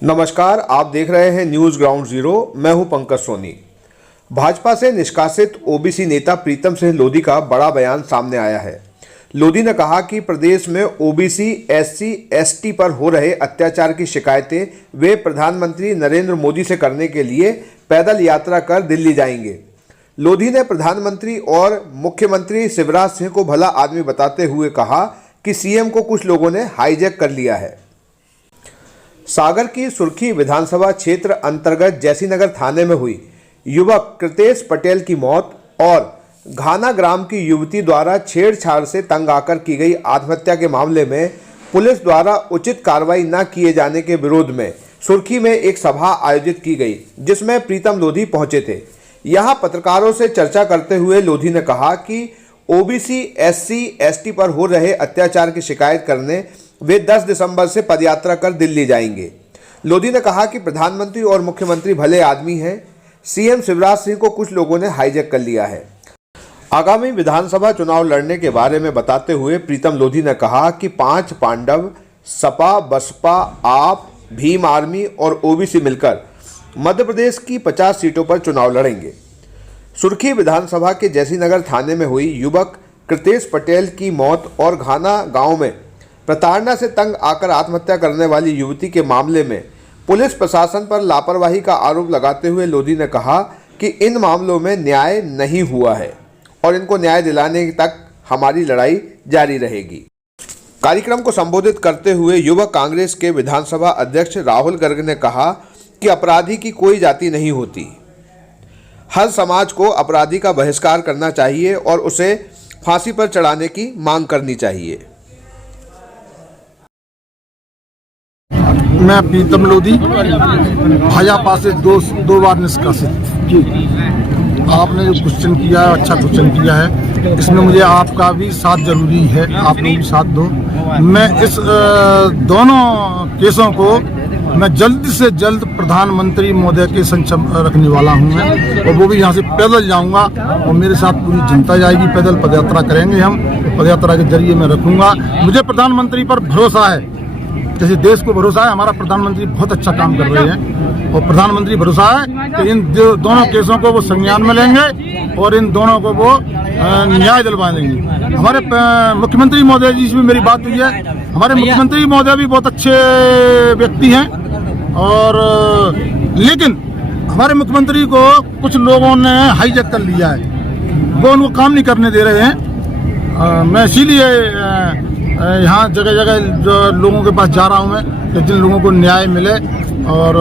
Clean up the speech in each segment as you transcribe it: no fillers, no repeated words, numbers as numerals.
नमस्कार, आप देख रहे हैं न्यूज ग्राउंड जीरो। मैं हूं पंकज सोनी। भाजपा से निष्कासित ओबीसी नेता प्रीतम सिंह लोधी का बड़ा बयान सामने आया है। लोधी ने कहा कि प्रदेश में ओबीसी, एससी, एसटी पर हो रहे अत्याचार की शिकायतें वे प्रधानमंत्री नरेंद्र मोदी से करने के लिए पैदल यात्रा कर दिल्ली जाएंगे। लोधी ने प्रधानमंत्री और मुख्यमंत्री शिवराज सिंह को भला आदमी बताते हुए कहा कि सीएम को कुछ लोगों ने हाईजैक कर लिया है। सागर की सुर्खी विधानसभा क्षेत्र अंतर्गत जैसीनगर थाने में हुई युवक कृतेश पटेल की मौत और घाना ग्राम की युवती द्वारा छेड़छाड़ से तंग आकर की गई आत्महत्या के मामले में पुलिस द्वारा उचित कार्रवाई न किए जाने के विरोध में सुर्खी में एक सभा आयोजित की गई, जिसमें प्रीतम लोधी पहुंचे थे। यहां पत्रकारों से चर्चा करते हुए लोधी ने कहा कि ओबीसी, एससी, एसटी पर हो रहे अत्याचार की शिकायत करने वे 10 दिसंबर से पदयात्रा कर दिल्ली जाएंगे। लोधी ने कहा कि प्रधानमंत्री और मुख्यमंत्री भले आदमी हैं, सीएम शिवराज सिंह को कुछ लोगों ने हाईजैक कर लिया है। आगामी विधानसभा चुनाव लड़ने के बारे में बताते हुए प्रीतम लोधी ने कहा कि 5 पांडव सपा, बसपा, आप, भीम आर्मी और ओबीसी मिलकर मध्य प्रदेश की 50 सीटों पर चुनाव लड़ेंगे। सुर्खी विधानसभा के जैसीनगर थाने में हुई युवक कृतेश पटेल की मौत और घाना गांव में प्रताड़ना से तंग आकर आत्महत्या करने वाली युवती के मामले में पुलिस प्रशासन पर लापरवाही का आरोप लगाते हुए लोधी ने कहा कि इन मामलों में न्याय नहीं हुआ है और इनको न्याय दिलाने तक हमारी लड़ाई जारी रहेगी। कार्यक्रम को संबोधित करते हुए युवक कांग्रेस के विधानसभा अध्यक्ष राहुल गर्ग ने कहा कि अपराधी की कोई जाति नहीं होती, हर समाज को अपराधी का बहिष्कार करना चाहिए और उसे फांसी पर चढ़ाने की मांग करनी चाहिए। मैं प्रीतम लोधी भाजपा से दो बार निष्कासित। आपने जो क्वेश्चन किया है, अच्छा क्वेश्चन किया है। इसमें मुझे आपका भी साथ जरूरी है, आप लोग भी साथ दो। मैं इस दोनों केसों को मैं जल्द से जल्द प्रधानमंत्री महोदय के समक्ष रखने वाला हूं मैं, और वो भी यहाँ से पैदल जाऊंगा और मेरे साथ पूरी जनता जाएगी। पैदल पदयात्रा करेंगे हम, पदयात्रा के जरिए मैं रखूंगा। मुझे प्रधानमंत्री पर भरोसा है, जैसे देश को भरोसा है। हमारा प्रधानमंत्री बहुत अच्छा काम कर रहे हैं और प्रधानमंत्री भरोसा है कि इन दोनों केसों को वो संज्ञान में लेंगे और इन दोनों को वो न्याय दिलवा देंगे। हमारे मुख्यमंत्री महोदय जी से भी मेरी बात हुई है। हमारे मुख्यमंत्री महोदय भी बहुत अच्छे व्यक्ति हैं, और लेकिन हमारे मुख्यमंत्री को कुछ लोगों ने हाईजैक कर लिया है, वो उनको काम नहीं करने दे रहे हैं। मैं इसीलिए यहाँ जगह जगह जो लोगों के पास जा रहा हूँ मैं, कि जिन लोगों को न्याय मिले और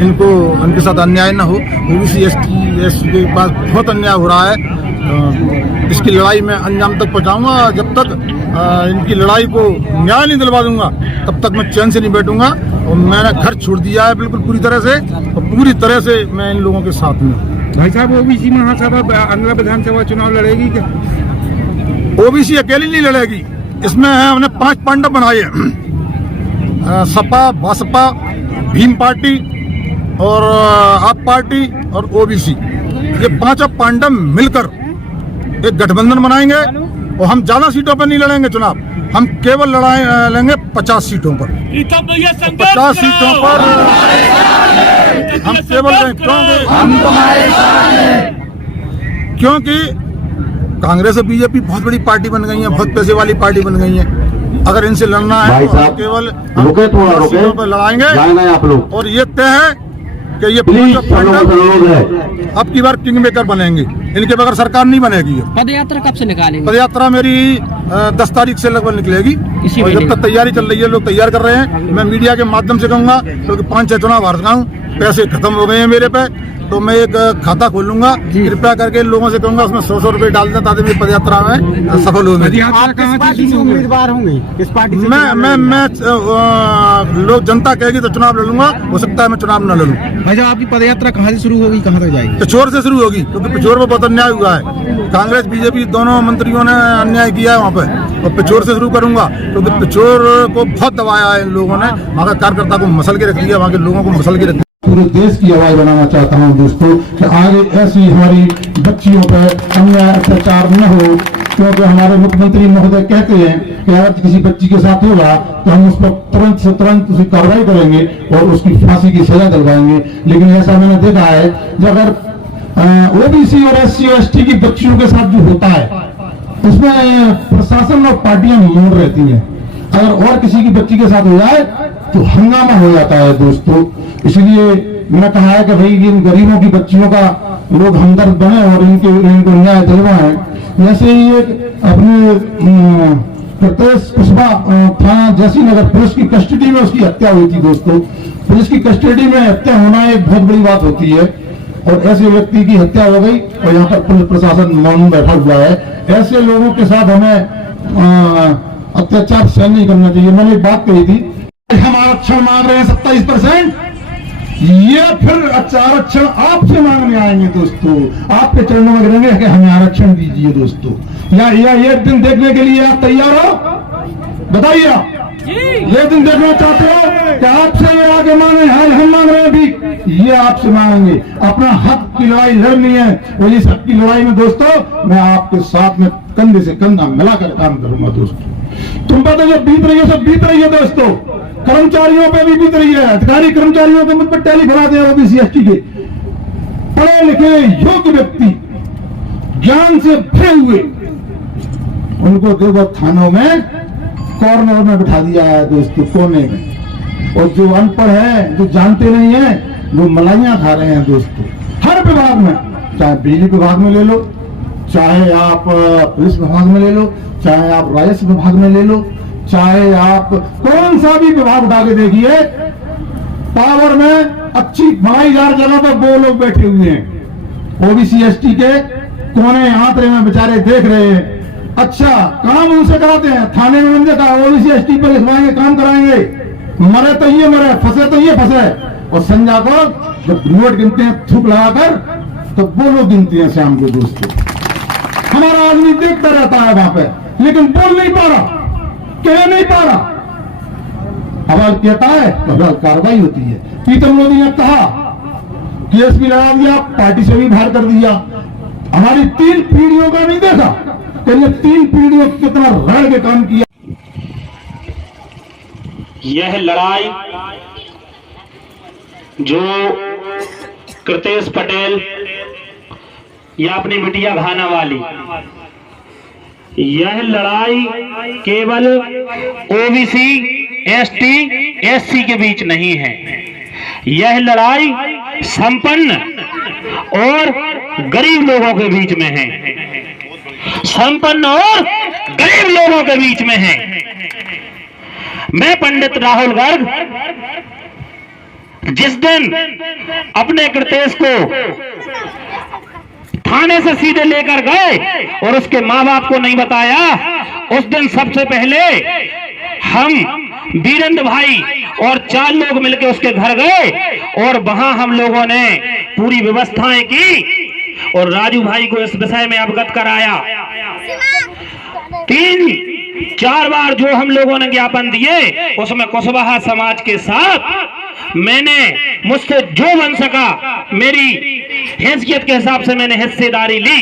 इनके साथ अन्याय न हो। ओबीसी, एसटी के पास बहुत अन्याय हो रहा है। इसकी लड़ाई मैं अंजाम तक पहुँचाऊँगा। जब तक इनकी लड़ाई को न्याय नहीं दिलवा दूंगा तब तक मैं चैन से नहीं बैठूंगा। और मैंने घर छोड़ दिया है बिल्कुल पूरी तरह से, और पूरी तरह से मैं इन लोगों के साथ में। भाई साहब, ओबीसी महासभा अगला विधानसभा चुनाव लड़ेगी क्या? ओबीसी अकेली नहीं लड़ेगी, इसमें हमने 5 पांडव बनाए हैं। सपा, बसपा, भीम पार्टी और आप पार्टी और ओबीसी, ये 5 पांडव मिलकर एक गठबंधन बनाएंगे और हम ज्यादा सीटों पर नहीं लड़ेंगे चुनाव, हम केवल लेंगे 50 सीटों पर। 50 सीटों पर हम केवल क्योंकि कांग्रेस और बीजेपी बहुत बड़ी पार्टी बन गई है, बहुत पैसे वाली पार्टी बन गई है। अगर इनसे लड़ना है तो केवल सीटों पर लड़ाएंगे। आप लोग, और ये तय है कि ये अब की बार किंग मेकर बनेंगे, इनके बगैर सरकार नहीं बनेगी। पदयात्रा कब से निकालेंगे? पदयात्रा मेरी 10 तारीख से लगभग निकलेगी, और जब तक तैयारी चल रही है, लोग तैयार कर रहे हैं। मैं मीडिया के माध्यम से कहूँगा, क्योंकि 5-6 चुनाव हार गया हूँ, पैसे खत्म हो गए हैं मेरे पे, तो मैं एक खाता खोलूंगा। कृपया करके लोगों से कहूंगा उसमें 100 रुपए डाल दें ताकि मेरी पदयात्रा में सफल हो। उम्मीदवार होंगे इस पार्टी से? मैं लोग जनता कहेगी तो चुनाव लड़ूंगा, हो सकता है मैं चुनाव न लड़ूं। भाई साहब, आपकी पदयात्रा कहाँ से शुरू होगी, कहाँ तक जाएगी? पिछोर से शुरू होगी, क्योंकि पिछोर में बहुत अन्याय हुआ है। कांग्रेस बीजेपी दोनों मंत्रियों ने अन्याय किया है वहाँ पे, और पिछोर से शुरू करूंगा, क्योंकि पिछोर को बहुत दबाया है इन लोगों ने। वहाँ का कार्यकर्ता को मसल के रख लिया, वहाँ के लोगों को मसल के रख लिया। पूरे देश की आवाज बनाना चाहता हूं दोस्तों, कि आगे ऐसी हमारी बच्चियों पर अन्याय अत्याचार न हो। क्योंकि हमारे मुख्यमंत्री महोदय कहते हैं कि अगर किसी बच्ची के साथ होगा तो हम उस पर तुरंत से तुरंत उसकी कार्रवाई करेंगे और उसकी फांसी की सजा दिलवाएंगे। लेकिन ऐसा मैंने देखा है जो अगर ओबीसी और एससी और एसटी की बच्चियों के साथ जो होता है उसमें प्रशासन और पार्टियां मौन रहती हैं। अगर और किसी की बच्ची के साथ हो जाए तो हंगामा हो जाता है दोस्तों। इसलिए मैंने कहा है कि भाई इन गरीबों की बच्चियों का लोग हमदर्द बने और इनको न्याय दिलवाएं। जैसे ही एक अपने प्रदेश कुशवा थाना जैसी नगर पुलिस की कस्टडी में उसकी हत्या हुई थी दोस्तों। पुलिस की कस्टडी में हत्या होना एक बहुत बड़ी बात होती है और ऐसे व्यक्ति की हत्या हो गई और यहाँ पर पुलिस प्रशासन मौन बैठा हुआ है। ऐसे लोगों के साथ हमें अत्याचार सहन नहीं करना चाहिए। मैंने एक बात कही थी, हम आरक्षण मांग रहे हैं 27%, ये फिर आरक्षण आपसे मांगने आएंगे दोस्तों, आपके चरणों में गिरेंगे कि हमें आरक्षण दीजिए दोस्तों। या ये दिन देखने के लिए आप तैयार हो? बताइए आप ये दिन देखना चाहते हो कि आपसे ये आगे मांगे? आज हम मांग रहे हैं भी, ये आपसे मांगेंगे। अपना हक की लड़ाई लड़नी है और इस हक की लड़ाई में दोस्तों मैं आपके साथ में कंधे से कंधा मिलाकर काम करूंगा दोस्तों। तुम पर तो जो बीत रही है सब बीत रही है दोस्तों, कर्मचारियों पे भी बीत रही है। अधिकारी कर्मचारियों को मुझ पर टैली भराते हैं ओबीसी एसटी के, पढ़े लिखे योग्य व्यक्ति ज्ञान से भरे हुए, उनको देखो थानों में कॉर्नर में बिठा दिया है दोस्तों, कोने में। और जो अनपढ़ है, जो जानते नहीं है, वो मलाइयां खा रहे हैं दोस्तों। हर विभाग में, चाहे बिजली विभाग में ले लो, चाहे आप पुलिस विभाग में ले लो, चाहे आप राजस्व विभाग में ले लो, चाहे आप कौन सा भी विभाग उठा के देखिए, पावर में अच्छी बनाई जा रही जगह पर वो लोग बैठे हुए हैं। ओबीसी एसटी के कोने आंतरे में बेचारे देख रहे हैं। अच्छा काम उनसे कराते हैं, थाने में बंदे का ओबीसी एसटी पर लिखवाएंगे, काम कराएंगे। मरे तो ये मरे, फंसे तो ये फंसे। और संजा को जब नोट गिनते हैं थूक लगाकर, तो वो लोग गिनते हैं शाम को दोस्तों। हमारा आदमी देखता रहता है वहां पे, लेकिन बोल नहीं पा रहा, कह नहीं पा रहा। अवाल कहता है तो अवाल कार्रवाई होती है। प्रीतम मोदी ने कहा केस भी लगा दिया, पार्टी से भी बाहर कर दिया। हमारी 3 पीढ़ियों का नहीं देखा, कहने 3 पीढ़ियों कितना रड़ के काम किया। यह लड़ाई जो कृतेश पटेल या अपनी बिटिया भाना वाली, यह लड़ाई केवल ओबीसी एसटी एससी के बीच नहीं है। यह लड़ाई संपन्न और गरीब लोगों के बीच में है। संपन्न और गरीब लोगों के बीच में है। मैं पंडित राहुल गर्ग जिस दिन अपने कृतेश को थाने से सीधे लेकर गए और उसके माँ बाप को नहीं बताया, उस दिन सबसे पहले हम वीरेंद्र भाई और 4 लोग मिलकर उसके घर गए और वहां हम लोगों ने पूरी व्यवस्थाएं की और राजू भाई को इस विषय में अवगत कराया। 3-4 बार जो हम लोगों ने ज्ञापन दिए, उसमें कुशवाहा समाज के साथ मैंने मुझसे जो बन सका, मेरी हैसियत के हिसाब से मैंने हिस्सेदारी ली।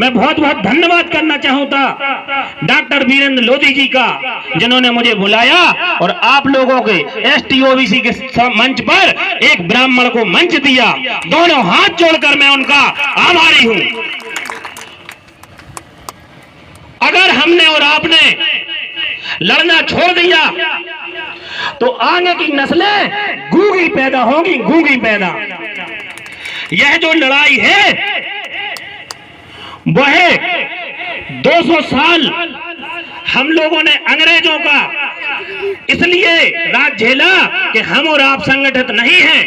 मैं बहुत बहुत धन्यवाद करना चाहूंगा डॉक्टर वीरेंद्र लोधी जी का, जिन्होंने मुझे बुलाया और आप लोगों के एसटी ओबीसी के मंच पर एक ब्राह्मण को मंच दिया। दोनों हाथ जोड़कर मैं उनका आभारी हूं। अगर हमने और आपने लड़ना छोड़ दिया तो आगे की नस्लें गूंगी पैदा होंगी, गूंगी पैदा। यह जो लड़ाई है वह 200 साल हम लोगों ने अंग्रेजों का इसलिए राज झेला कि हम और आप संगठित नहीं हैं।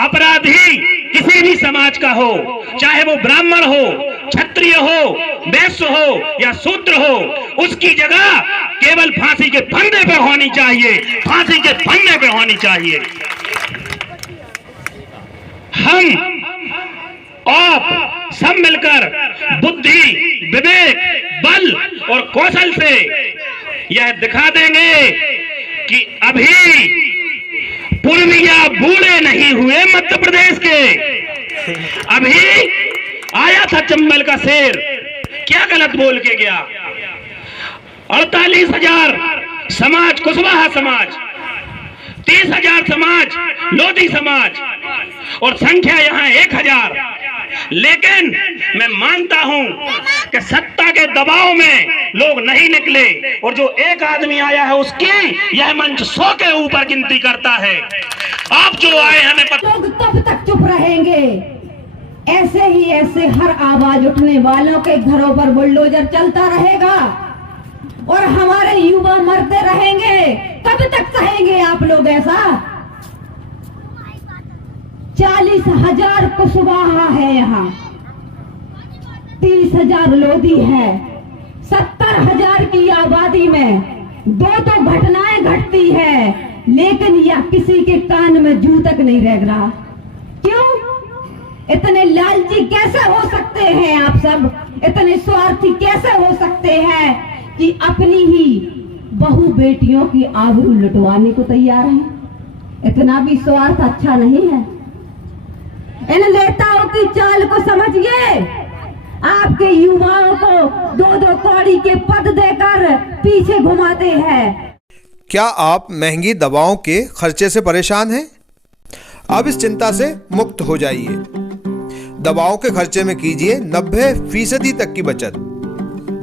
अपराधी किसी भी समाज का हो, चाहे वो ब्राह्मण हो, क्षत्रिय हो, वैश्य हो या शूद्र हो, उसकी जगह केवल फांसी के फंदे पे होनी चाहिए, फांसी के फंदे पे होनी चाहिए। हम आप सब मिलकर बुद्धि, विवेक, बल और कौशल से यह दिखा देंगे कि अभी पूर्विया बूढ़े नहीं हुए मध्य प्रदेश के। अभी आया था चंबल का शेर क्या गलत बोल के गया? 48,000 समाज कुशवाहा समाज, 30,000 समाज लोधी समाज और संख्या यहां 1,000। लेकिन मैं मानता हूं कि सत्ता के दबाव में लोग नहीं निकले और जो एक आदमी आया है उसकी यह मंच 100 के ऊपर गिनती करता है। आप जो आए हमें पता। लोग तब तक चुप रहेंगे, ऐसे ही ऐसे हर आवाज उठने वालों के घरों पर बुलडोजर चलता रहेगा और हमारे युवा मरते रहेंगे। कब तक सहेंगे आप लोग ऐसा? 40,000 कुशवाहा है यहाँ, 30,000 लोधी है, 70,000 की आबादी में दो घटनाएं घटती है, लेकिन यह किसी के कान में जू तक नहीं रह रहा। क्यों? इतने लालची कैसे हो सकते हैं आप सब? इतने स्वार्थी कैसे हो सकते हैं कि अपनी ही बहू बेटियों की आबरू लुटवाने को तैयार हैं? इतना भी स्वार्थ अच्छा नहीं है। इन नेताओं की चाल को समझिए। आपके युवाओं को 2-2 कौड़ी के पद देकर पीछे घुमाते हैं। क्या आप महंगी दवाओं के खर्चे से परेशान हैं? अब इस चिंता से मुक्त हो जाइए। दवाओं के खर्चे में कीजिए 90% तक की बचत।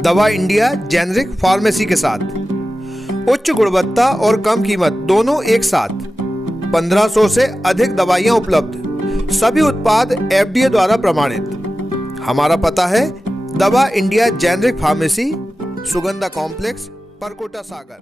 दवा इंडिया जेनेरिक फार्मेसी के साथ उच्च गुणवत्ता और कम कीमत दोनों एक साथ। 1500 से अधिक दवाइयां उपलब्ध, सभी उत्पाद FDA द्वारा प्रमाणित। हमारा पता है दवा India generic pharmacy, Sugandha complex, Parkota सागर।